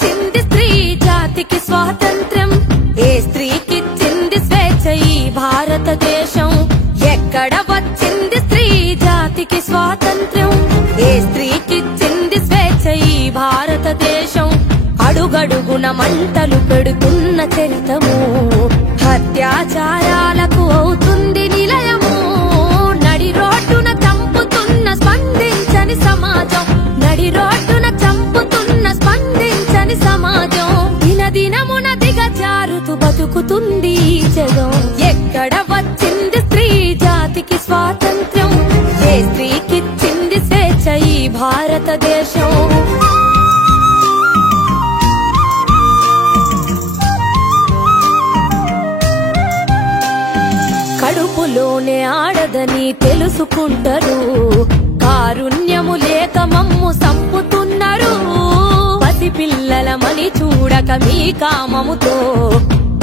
వచ్చింది స్త్రీ జాతికి స్వాతంత్ర్యం, ఏ స్త్రీకిచ్చింది స్వేచ్ఛ ఈ భారతదేశం. ఎక్కడ వచ్చింది స్త్రీ జాతికి స్వాతంత్ర్యం, ఏ స్త్రీకిచ్చింది స్వేచ్ఛ ఈ భారతదేశం. అడుగడుగున మంటలు పెడుతున్న చరితము, అత్యాచారాలకు అవుతుంది నిలయము. నడి రోడ్డున చంపుతున్న స్పందించని సమాజం, నడి రోడ్డున చంపుతున్న స్పందించని సమాజం. దినదినమున దిగజారుతూ బతుకుతుంది ఈ జగం. ఎక్కడ వచ్చింది స్త్రీ జాతికి స్వాతంత్ర్యం, ఏ స్త్రీకిచ్చింది స్వేచ్ఛ ఈ భారతదేశం. కడుపులోనే ఆడదని తెలుసుకుంటారు, కారుణ్యము లేక మమ్ము సంపుతున్నారు. పసిపిల్లలమని చూడక మీ కామముతో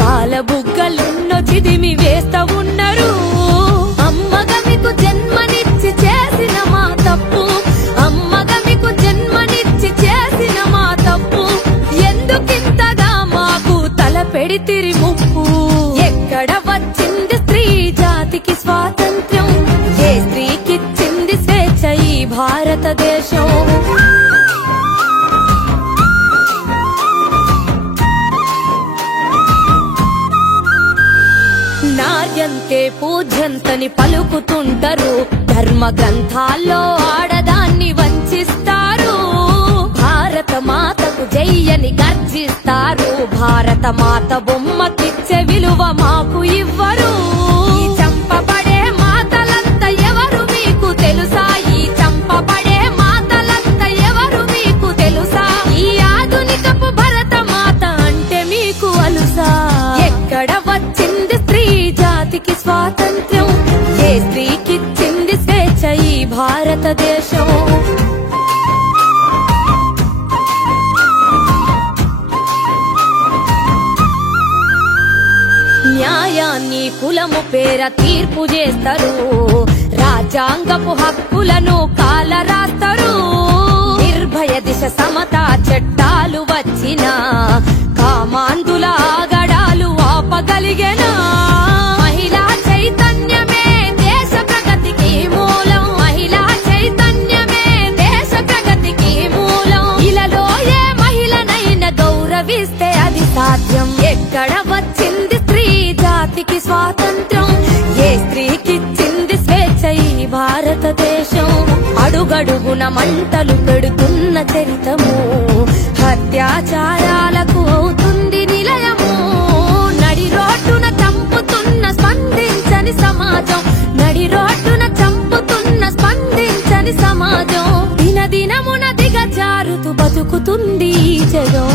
పాలబుగ్గలున్నో చిదిమి వేస్తా ఉన్నారు. అమ్మగా మీకు జన్మనిచ్చి చేసిన మా తప్పు, అమ్మగా మీకు జన్మనిచ్చి చేసిన మా తప్పు. ఎందుకింతగా మాకు తల పెడితిరి ముప్పు. ఎక్కడ వచ్చింది స్త్రీ జాతికి స్వాతంత్ర్యం, ఏ స్త్రీకిచ్చింది స్వేచ్ఛ ఈ భారతదేశం. నార్యంతే పూజ్యంతని పలుకుతుంటారు, ధర్మ గ్రంథాల్లో ఆడదాన్ని వంచిస్తారు. భారత మాతకు జయ్యని గర్జిస్తారు, భారత మాత బొమ్మకిచ్చే విలువ మాకు ఇవ్వరు. ఈ చంపబడే మాతలంతా ఎవరు మీకు తెలుసా, ఈ చంపబడే మాతలంతా ఎవరు మీకు తెలుసా. ఈ ఆధునికపు భరత మాత అంటే మీకు అలుసా. ఎక్కడ వచ్చింది స్త్రీ జాతికి స్వాతంత్ర్యం, ఏ స్త్రీకిచ్చింది స్వేచ్ఛ ఈ భారతదేశం. న్యాయాన్ని కులము పేర తీర్పు చేస్తారు, రాజ్యాంగపు హక్కులను కాలరాస్తారు. నిర్భయ దిశ సమతా చట్టాలు వచ్చినా కామాంధుల ఆగడాలు ఆపగలిగేనా. మహిళా చైతన్యమే దేశ ప్రగతికి మూలం, మహిళా చైతన్యమే దేశ ప్రగతికి మూలం. ఇలాలో ఏ మహిళనైనా గౌరవిస్తే అది సాధ్యం. ఎక్కడ వచ్చింది స్త్రీ జాతికి స్వాతంత్ర్యం, ఏ స్త్రీకిచ్చింది స్వేచ్ఛ ఈ భారతదేశం. అడుగడుగున మంటలు పెడుతున్న చరితము, అత్యాచారాలకు అవుతుంది నిలయము. నడి రోడ్డున చంపుతున్న స్పందించని సమాజం, నడి రోడ్డున చంపుతున్న స్పందించని సమాజం. దినదినమున దిగజారుతూ బతుకుతుంది ఈ జగం.